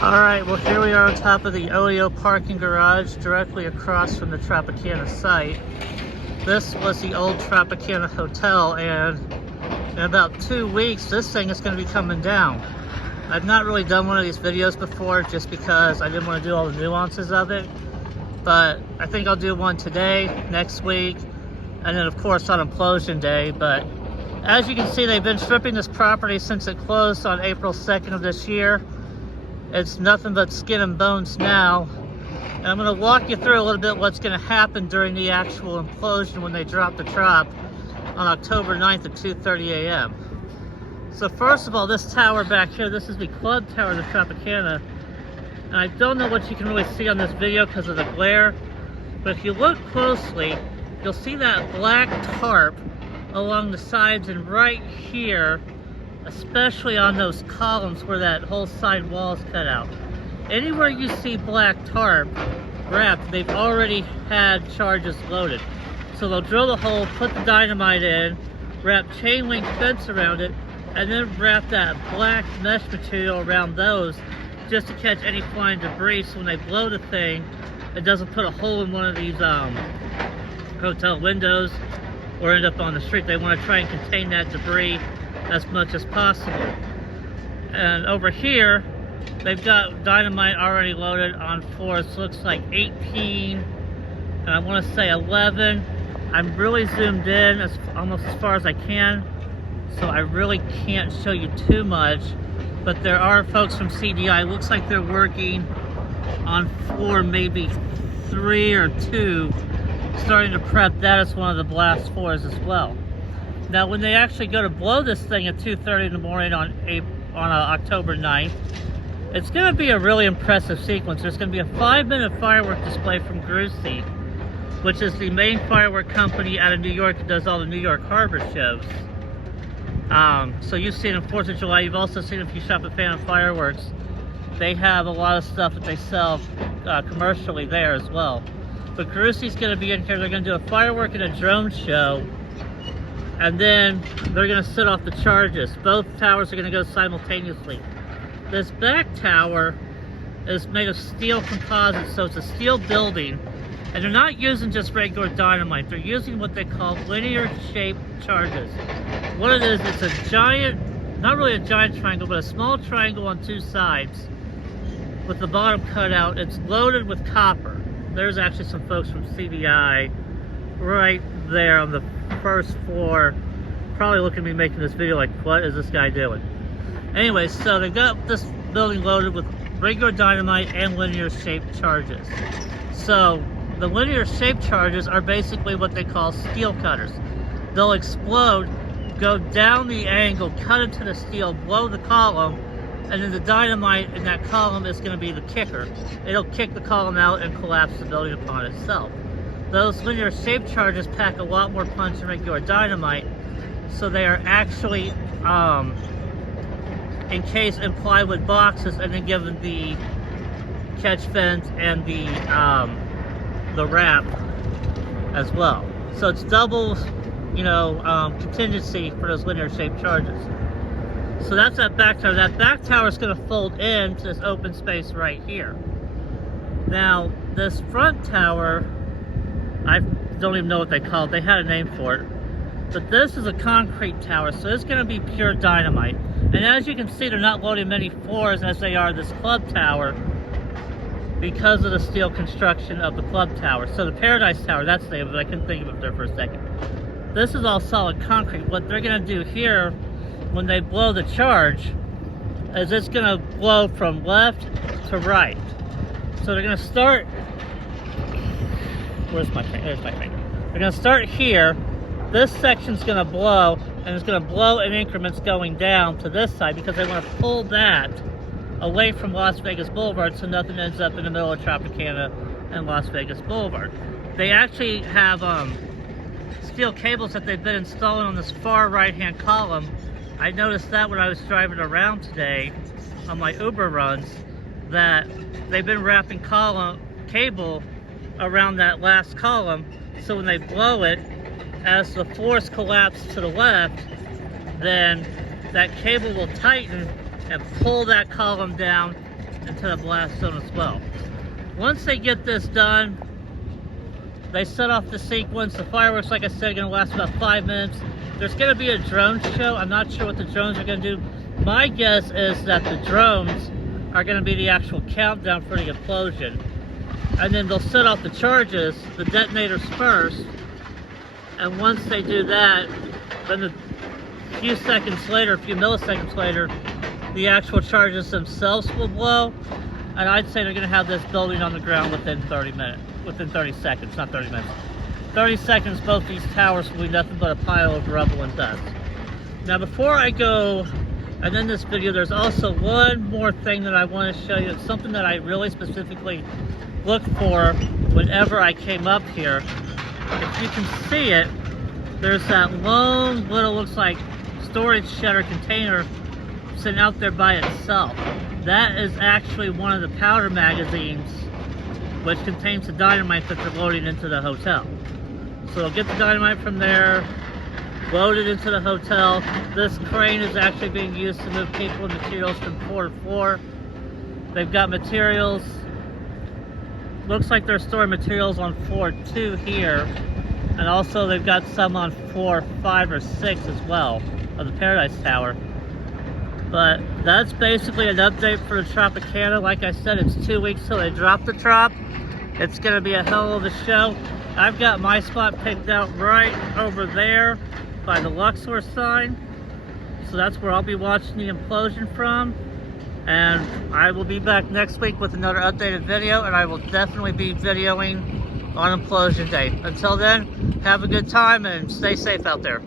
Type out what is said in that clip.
Alright, well here we are on top of the OEO parking garage directly across from the Tropicana site. This was the old Tropicana Hotel, and in about 2 weeks this thing is going to be coming down. I've not really done one of these videos before just because I didn't want to do all the nuances of it, but I think I'll do one today, next week, and then of course on implosion day. But as you can see, they've been stripping this property since it closed on April 2nd of this year. It's nothing but skin and bones now. And I'm going to walk you through a little bit what's going to happen during the actual implosion when they drop the Trop on October 9th at 2:30 a.m. So first of all, this tower back here, this is the club tower of the Tropicana. And I don't know what you can really see on this video because of the glare, but if you look closely, you'll see that black tarp along the sides and right here, especially on those columns where that whole side wall is cut out. Anywhere you see black tarp wrapped, they've already had charges loaded. So they'll drill the hole, put the dynamite in, wrap chain link fence around it, and then wrap that black mesh material around those just to catch any flying debris, so when they blow the thing, it doesn't put a hole in one of these hotel windows or end up on the street. They want to try and contain that debris as much as possible. And over here they've got dynamite already loaded on floors. Looks like 18 and I want to say 11. I'm really zoomed in almost as far as I can, so I really can't show you too much, but there are folks from CDI. Looks like they're working on floor maybe 3 or 2, starting to prep that as one of the blast floors as well. Now, when they actually go to blow this thing at 2:30 in the morning on October 9th, it's going to be a really impressive sequence. There's going to be a 5-minute firework display from Grucy, which is the main firework company out of New York that does all the New York Harbor shows. So you've seen them 4th of July. You've also seen them if you shop at Phantom Fireworks. They have a lot of stuff that they sell commercially there as well. But Grucy's going to be in here. They're going to do a firework and a drone show, and then they're going to set off the charges. Both towers are going to go simultaneously. This back tower is made of steel composite, so it's a steel building, and they're not using just regular dynamite. They're using what they call linear shaped charges. What it is, it's a giant, not really a giant triangle, but a small triangle on 2 sides with the bottom cut out. It's loaded with copper. There's actually some folks from CDI right there on the first floor, probably looking at me making this video like, what is this guy doing? Anyway, so they've got this building loaded with regular dynamite and linear shaped charges. So the linear shaped charges are basically what they call steel cutters. They'll explode, go down the angle, cut into the steel, blow the column, and then the dynamite in that column is going to be the kicker. It'll kick the column out and collapse the building upon itself. Those linear shaped charges pack a lot more punch than regular dynamite, so they are actually encased in plywood boxes and then given the catch fence and the wrap as well. So it's double, contingency for those linear shaped charges. So that's that back tower. That back tower is going to fold into this open space right here. Now, this front tower, I don't even know what they call it. They had a name for it. But this is a concrete tower, so it's going to be pure dynamite. And as you can see, they're not loading many floors as they are this club tower because of the steel construction of the club tower. So the Paradise Tower, that's the name of it. I couldn't think of it there for a second. This is all solid concrete. What they're going to do here when they blow the charge is it's going to blow from left to right. So they're going to start, there's my finger. They're going to start here. This section's going to blow, and it's going to blow in increments going down to this side because they want to pull that away from Las Vegas Boulevard so nothing ends up in the middle of Tropicana and Las Vegas Boulevard. They actually have steel cables that they've been installing on this far right-hand column. I noticed that when I was driving around today on my Uber runs, that they've been wrapping cable around that last column, so when they blow it, as the floors collapse to the left, then that cable will tighten and pull that column down into the blast zone as well. Once they get this done, they set off the sequence. The fireworks, like I said, are going to last about 5 minutes. There's going to be a drone show. I'm not sure what the drones are going to do. My guess is that the drones are going to be the actual countdown for the implosion. And then they'll set off the charges, the detonators first. And once they do that, then a few seconds later, a few milliseconds later, the actual charges themselves will blow. And I'd say they're going to have this building on the ground within 30 minutes. Within 30 seconds, not 30 minutes. 30 seconds, both these towers will be nothing but a pile of rubble and dust. Now, before I go and end this video, there's also one more thing that I want to show you. It's something that I really specifically looked for whenever I came up here. If you can see it, there's that lone little, looks like storage shed or container sitting out there by itself. That is actually one of the powder magazines which contains the dynamite that they're loading into the hotel. So they'll get the dynamite from there, load it into the hotel. This crane is actually being used to move people and materials from floor to floor. They've got materials, looks like they're storing materials on floor 2 here, and also they've got some on floor 5 or 6 as well of the Paradise Tower. But that's basically an update for the Tropicana. Like I said, it's 2 weeks till they drop the Trop. It's gonna be a hell of a show. I've got my spot picked out right over there by the Luxor sign. So that's where I'll be watching the implosion from. And I will be back next week with another updated video, and I will definitely be videoing on implosion day. Until then, have a good time and stay safe out there.